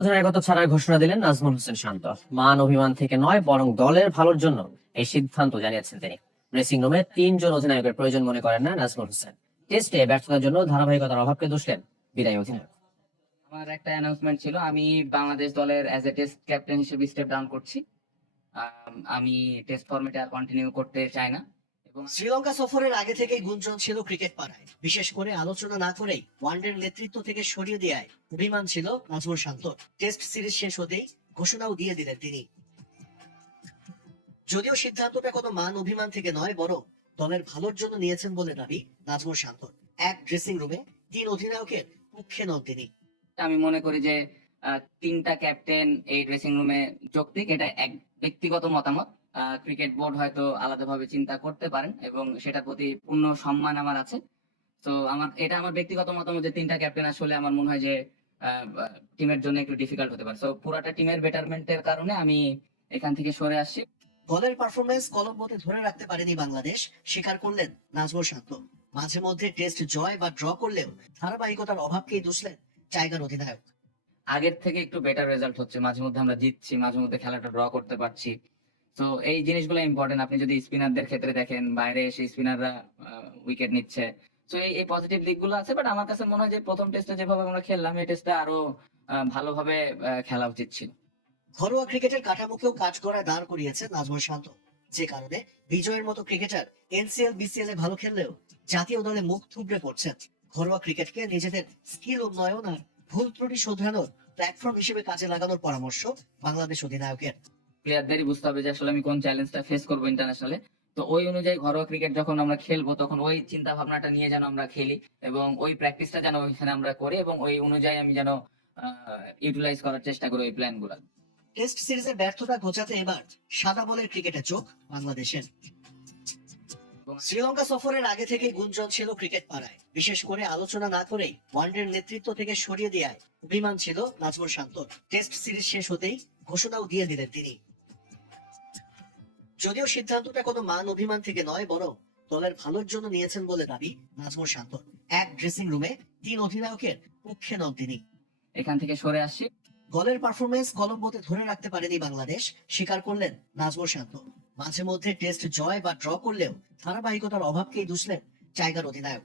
অধিনায়কত্ব ছাড়ার ঘোষণা দিলেন নাজমুল হোসেন শান্ত। মান অভিমান থেকে নয়, বরং দলের ভালোর জন্য এই সিদ্ধান্ত জানিয়েছেন তিনি। ড্রেসিং রুমে তিনজন অধিনায়কের প্রয়োজন মনে করেন না নাজমুল হোসেন। টেস্টে ব্যর্থতার জন্য ধারাবাহিকতার অভাবকে দোষ দেন বিদায়ী অধিনায়ক। আমার একটা অ্যানাউন্সমেন্ট ছিল, আমি বাংলাদেশ দলের অ্যাজ এ টেস্ট ক্যাপ্টেন হিসেবে স্টেপ ডাউন করছি। আমি টেস্ট ফরম্যাটে আর কন্টিনিউ করতে চাই না। এবং শ্রীলঙ্কা সফরের আগে থেকেই গুঞ্জন ছিল ক্রিকেট পাড়ায়, বিশেষ করে আলোচনা না করেই ওয়ানডের নেতৃত্ব থেকে সরিয়ে দেওয়ায় অভিমান ছিল নাজমুল শান্তর। টেস্ট সিরিজ শেষ হতেই ঘোষণাও দিয়ে দিলেন তিনি। যদিও সিদ্ধান্তটা কোনো মান অভিমান থেকে নয়, বরং দলের ভালোর জন্য নিয়েছেন বলে দাবি নাজমুল শান্তর। এক ড্রেসিং রুমে তিন অধিনায়কের পক্ষে নন তিনি। আমি মনে করি যে তিনটা ক্যাপ্টেন এই ড্রেসিং রুমে যৌক্তিক, এটা এক ব্যক্তিগত মতামত। ক্রিকেট বোর্ড হয়তো আলাদাভাবে চিন্তা করতে পারেন এবং সেটার প্রতি পূর্ণ সম্মান আমার আছে। তো আমার ব্যক্তিগত মতামত যে তিনটা ক্যাপ্টেন আসলে আমার মনে হয় যে টিমের জন্য একটু ডিফিকাল্ট হতে পারে। তো পুরাটা টিমের বেটারমেন্টের কারণে আমি এখান থেকে সরে আসছি। দলের পারফরমেন্স কলম্বোতে ধরে রাখতে পারেনি বাংলাদেশ, স্বীকার করলেন নাজমুল শান্ত। মাঝে মধ্যে টেস্ট জয় বা ড্র করলেও ধারাবাহিকতার অভাবকেই দুষলেন টাইগার অধিনায়ক। আগের থেকে একটু বেটার রেজাল্ট হচ্ছে, মাঝে মধ্যে আমরা জিতছি, মাঝে মধ্যে খেলাটা ড্র করতে পারছি। তো এই জিনিসগুলো ইম্পর্টেন্ট। আপনি যদি স্পিনারদের ক্ষেত্রে দেখেন, বাইরে এসে স্পিনাররা উইকেট নিচ্ছে। তো এই পজিটিভ দিকগুলো আছে, বাট আমার কাছে মনে হয় যে প্রথম টেস্টে যেভাবে আমরা খেললাম, এই টেস্টটা আরো ভালোভাবে খেলা উচিত ছিল। ঘরোয়া ক্রিকেটের কাঠামোকেও কাজ করা দাঁড় করিয়েছে নাজমুল শান্ত, যে কারণে বিজয়ের মতো ক্রিকেটার এনসিএল বিসিএল এ ভালো খেললেও জাতীয় দলে মুখ থুবড়ে পড়ছেন। ঘরোয়া ক্রিকেটকে নিজেদের স্কিল উন্নয়ন আর ভুল ত্রুটি শোধরানোর প্ল্যাটফর্ম হিসেবে কাজে লাগানোর পরামর্শ বাংলাদেশ অধিনায়কের। প্লেয়ারদেরই বুঝতে হবে যে আসলে আমি কোন চ্যালেঞ্জটা ফেস করবো ইন্টারন্যাশনালে। তো ওই অনুযায়ী ঘরোয়া ক্রিকেট যখন আমরা খেলবো, তখন ওই চিন্তা ভাবনাটা নিয়ে যেন আমরা খেলি এবং ওই প্র্যাকটিসটা যেন ওইখানে আমরা করি এবং ওই অনুযায়ী আমি যেন ইউটিলাইজ করার চেষ্টা করি ওই প্ল্যান গুলা। টেস্ট সিরিজের ব্যর্থতা ঘোচাতে এবার সাদা বলের ক্রিকেটে চোখ বাংলাদেশের। শ্রীলঙ্কা সফরের আগে থেকেই গুঞ্জন ছিল ক্রিকেট পাড়ায়, বিশেষ করে আলোচনা না করেই ওয়ানডের নেতৃত্ব থেকে সরিয়ে দেওয়ায় অভিমান ছিল নাজমুল শান্তর। টেস্ট সিরিজ শেষ হতেই ঘোষণাও দিয়ে দিলেন তিনি। যদিও সিদ্ধান্তটা কোনো মান অভিমান থেকে নয়, বরং দলের ভালোর জন্য নিয়েছেন বলে দাবি নাজমুল শান্তর। এক ড্রেসিং রুমে তিন অধিনায়কের পক্ষে নন তিনি। এখান থেকে সরে আসছি। দলের পারফরমেন্স কলম্বোতে ধরে রাখতে পারেনি বাংলাদেশ, স্বীকার করলেন নাজমুল শান্ত। মাঝে মধ্যে টেস্ট জয় বা ড্র করলেও ধারাবাহিকতার অভাবকেই দুষলেন টাইগার অধিনায়ক।